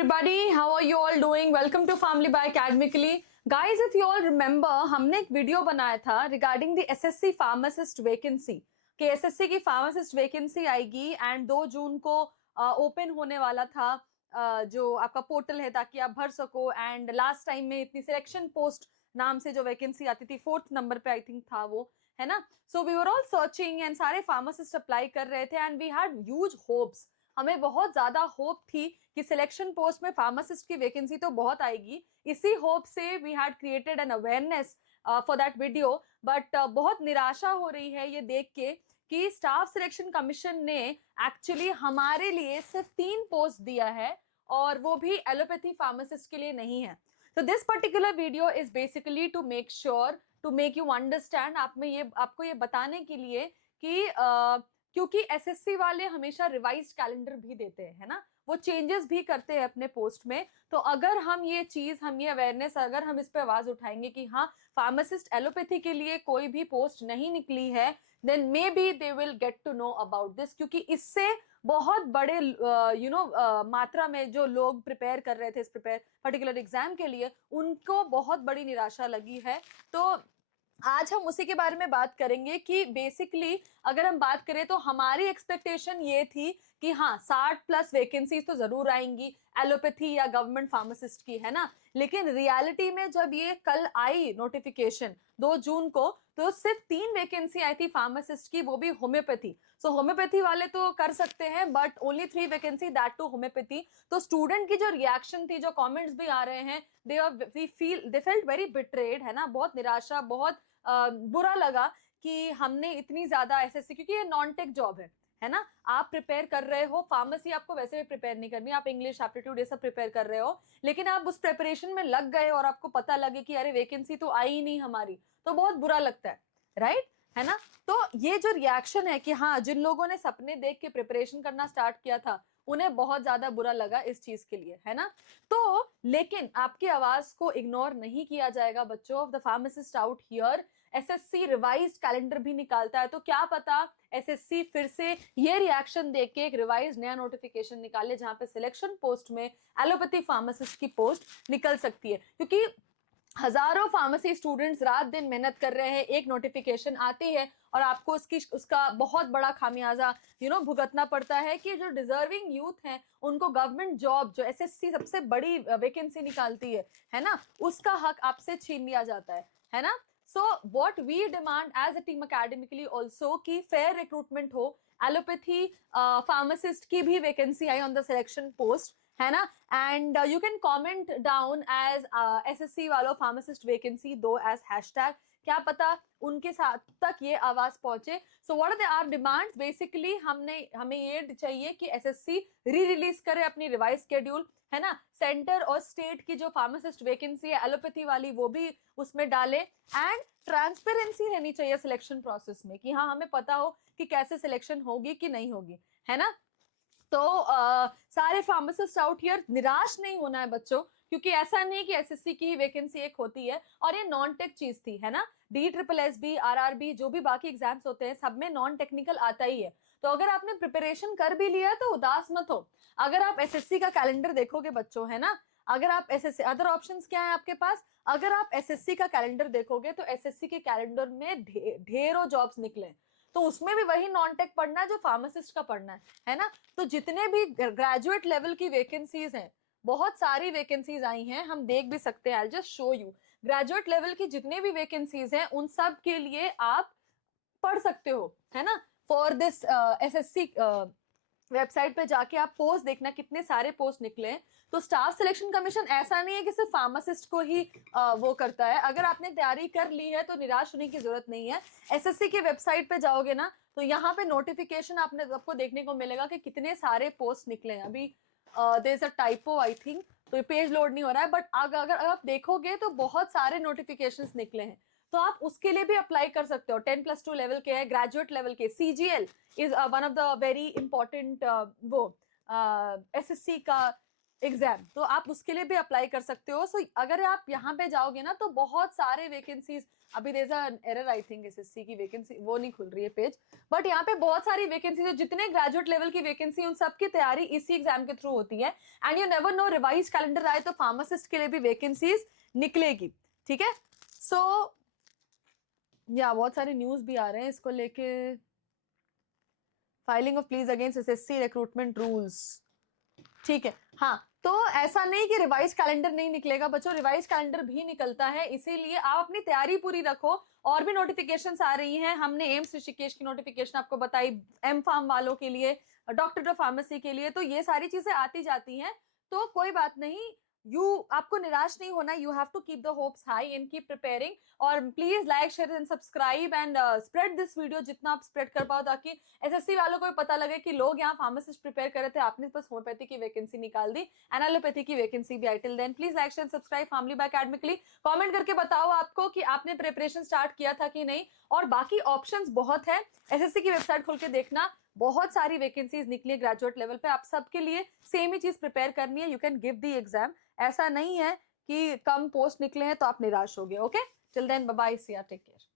everybody, how are you all doing? Welcome to Family by Academically. Guys, if you all remember, हमने एक video बनाया था regarding the SSC pharmacist vacancy कि SSC की pharmacist vacancy आएगी and 2 जून को open होने वाला था जो आपका पोर्टल है ताकि आप भर सको। एंड लास्ट टाइम में इतनी सिलेक्शन पोस्ट नाम से जो वैकेंसी आती थी 4th नंबर पे आई थिंक था वो, है ना। So we were all searching and सारे फार्मासिस्ट अप्लाई कर रहे थे and we had huge hopes. हमें बहुत ज्यादा होप थी कि सिलेक्शन पोस्ट में फार्मासिस्ट की वैकेंसी तो बहुत आएगी। इसी होप से we had created an awareness for that video. But बहुत निराशा हो रही है ये देख के कि स्टाफ सिलेक्शन कमीशन ने एक्चुअली हमारे लिए सिर्फ 3 पोस्ट दिया है और वो भी एलोपैथी फार्मासिस्ट के लिए नहीं है। तो this particular video is basically to make sure, to make you understand, आपको ये बताने के लिए कि क्योंकि एसएससी वाले हमेशा रिवाइज्ड कैलेंडर भी देते हैं, है ना, वो चेंजेस भी करते हैं अपने पोस्ट में। तो अगर हम ये अवेयरनेस, अगर हम इस पे आवाज उठाएंगे कि हाँ फार्मासिस्ट एलोपैथी के लिए कोई भी पोस्ट नहीं निकली है, then maybe they will get to know about this. क्योंकि इससे बहुत बड़े मात्रा में जो लोग प्रिपेयर कर रहे थे इस पर्टिकुलर एग्जाम के लिए, उनको बहुत बड़ी निराशा लगी है। तो आज हम उसी के बारे में बात करेंगे कि बेसिकली अगर हम बात करें तो हमारी एक्सपेक्टेशन ये थी कि हाँ 60+ वैकेंसीज तो जरूर आएंगी एलोपैथी या गवर्नमेंट फार्मासिस्ट की, है ना। लेकिन रियलिटी में जब ये कल आई नोटिफिकेशन 2 जून को, तो सिर्फ 3 वैकेंसी आई थी फार्मासिस्ट की, वो भी होम्योपैथी। सो होम्योपैथी वाले तो कर सकते हैं but only 3 vacancy, that to homeopathy. तो स्टूडेंट की जो रिएक्शन थी, जो कमेंट्स भी आ रहे हैं, दे फेल्ट वेरी बिट्रेड, है ना। बहुत निराशा, बहुत बुरा लगा कि हमने इतनी ज्यादा एसएससी, क्योंकि ये नॉन टेक जॉब है ना। आप प्रिपेयर कर रहे हो, फार्मेसी आपको वैसे भी प्रिपेयर नहीं करनी, आप इंग्लिश एप्टीट्यूड ये सब प्रिपेयर कर रहे हो, लेकिन आप उस प्रिपरेशन में लग गए और आपको पता लगे कि अरे वैकेंसी तो आई ही नहीं हमारी, तो बहुत बुरा लगता है, राइट, है ना। तो ये जो रिएक्शन है कि हाँ जिन लोगों ने सपने देख के प्रिपरेशन करना स्टार्ट किया था, उन्हें बहुत ज्यादा बुरा लगा इस चीज के लिए, है ना। तो लेकिन आपकी आवाज को इग्नोर नहीं किया जाएगा बच्चों of the pharmacist out here. SSC revised calendar भी निकालता है, तो क्या पता एसएससी फिर से ये रिएक्शन देख के एक रिवाइज नया नोटिफिकेशन निकाले जहां पे सिलेक्शन पोस्ट में एलोपैथी फार्मासिस्ट की पोस्ट निकल सकती है। क्योंकि हजारों फार्मेसी स्टूडेंट्स रात दिन मेहनत कर रहे हैं, एक नोटिफिकेशन आती है और आपको उसका बहुत बड़ा खामियाजा भुगतना पड़ता है कि जो डिजर्विंग यूथ हैं उनको गवर्नमेंट जॉब, जो एसएससी सबसे बड़ी वैकेंसी निकालती है ना, उसका हक आपसे छीन लिया जाता है ना। So what we demand as a team academically also कि फेयर रिक्रूटमेंट हो, एलोपैथी फार्मासिस्ट की भी वैकेंसी आई ऑन द सिलेक्शन पोस्ट, है ना। And you can comment down as SSC वालों फार्मासिस्ट वैकेंसी दो एज हैशटैग, क्या पता उनके साथ तक ये आवाज पहुंचे। So what are demands, basically हमें ये चाहिए कि एसएससी री रिलीज करे अपनी रिवाइज शेड्यूल, है ना। सेंटर और स्टेट की जो फार्मासिस्ट वैकेंसी है एलोपैथी वाली, वो भी उसमें डाले। एंड ट्रांसपेरेंसी रहनी चाहिए सिलेक्शन प्रोसेस में कि हाँ हमें पता हो कि कैसे सिलेक्शन होगी कि नहीं होगी, है ना। तो सारे फार्मासिस्ट आउट हियर निराश नहीं होना है बच्चों, क्योंकि ऐसा नहीं कि एसएससी की वैकेंसी एक होती है और ये नॉन टेक चीज थी, है ना। DSSB, RRB, जो भी बाकी एग्जाम्स होते हैं सब में नॉन टेक्निकल आता ही है। तो अगर आपने प्रिपरेशन कर भी लिया तो उदास मत हो। अगर आप एसएससी का कैलेंडर देखोगे बच्चों, है ना, अगर आप एसएससी, अदर ऑप्शंस क्या है आपके पास, अगर आप एसएससी का कैलेंडर देखोगे तो एसएससी के कैलेंडर में ढेरों जॉब्स निकले, तो उसमें भी वही नॉन टेक पढ़ना है जो फार्मासिस्ट का पढ़ना है ना। तो जितने भी ग्रेजुएट लेवल की वैकेंसीज हैं, बहुत सारी वैकेंसीज आई हैं, हम देख भी सकते हैं, I just show you. Graduate level की जितने भी वैकेंसीज हैं उन सब के लिए आप पढ़ सकते हो, है ना। फॉर दिस एसएससी वेबसाइट पे जाके आप पोस्ट देखना, कितने सारे पोस्ट निकले हैं। तो स्टाफ सिलेक्शन कमीशन ऐसा नहीं है कि सिर्फ फार्मासिस्ट को ही वो करता है। अगर आपने तैयारी कर ली है तो निराश होने की जरूरत नहीं है। एसएससी के वेबसाइट पे जाओगे ना तो यहाँ पे नोटिफिकेशन आपको देखने को मिलेगा कि कितने सारे पोस्ट निकले हैं। अभी there is a typo I think, तो ये पेज लोड नहीं हो रहा है, बट अगर आप देखोगे तो बहुत सारे नोटिफिकेशंस निकले हैं, तो आप उसके लिए भी अप्लाई कर सकते हो। 10+2 लेवल के हैं, ग्रेजुएट लेवल के। CGL is one of the very important वो एसएससी का एग्जाम, तो आप उसके लिए भी अप्लाई कर सकते हो। सो अगर आप यहाँ पे जाओगे ना तो बहुत सारे वैकेंसीज अभी there is error I think, SSC की वैकेंसी वो नहीं खुल रही है पेज, बट यहाँ पे बहुत सारी वैकेंसी है, जितने ग्रेजुएट लेवल की वैकेंसी उन सबकी तैयारी इसी एग्जाम के थ्रू होती है। And you never know, revise calendar आए तो फार्मासिस्ट के लिए भी वैकेंसीज निकलेगी, ठीक है। सो या बहुत सारे न्यूज भी आ रहे हैं इसको लेके, filing of please against SSC recruitment rules, ठीक है। हाँ, तो ऐसा नहीं कि रिवाइज कैलेंडर नहीं निकलेगा बच्चों, रिवाइज कैलेंडर भी निकलता है, इसीलिए आप अपनी तैयारी पूरी रखो। और भी नोटिफिकेशंस आ रही हैं, हमने एम्स ऋषिकेश की नोटिफिकेशन आपको बताई, एम फार्म वालों के लिए, डॉक्टर ऑफ फार्मेसी के लिए, तो ये सारी चीजें आती जाती हैं, तो कोई बात नहीं, आपको निराश नहीं होना, you have to keep the hopes high and keep preparing. और please like share and subscribe and spread this video जितना आप स्प्रेड कर पाओ, ताकि एसएससी वालों को भी पता लगे कि लोग यहाँ फार्मासिस्ट प्रिपेयर कर रहे थे, आपने बस होम्योपैथी की वैकेंसी निकाल दी, एनालोपैथी की वैकेंसी भी आई। Till then please like share subscribe family by academically. Comment करके बताओ आपको कि आपने प्रिपरेशन स्टार्ट किया था कि नहीं, और बाकी ऑप्शंस बहुत है, एसएससी की वेबसाइट खोल के देखना, बहुत सारी वैकेंसीज निकली है ग्रेजुएट लेवल पे, आप सबके लिए सेम ही चीज प्रिपेयर करनी है, you can give the exam. ऐसा नहीं है कि कम पोस्ट निकले हैं तो आप निराश हो गए। Okay, till then bye bye, see ya, take care.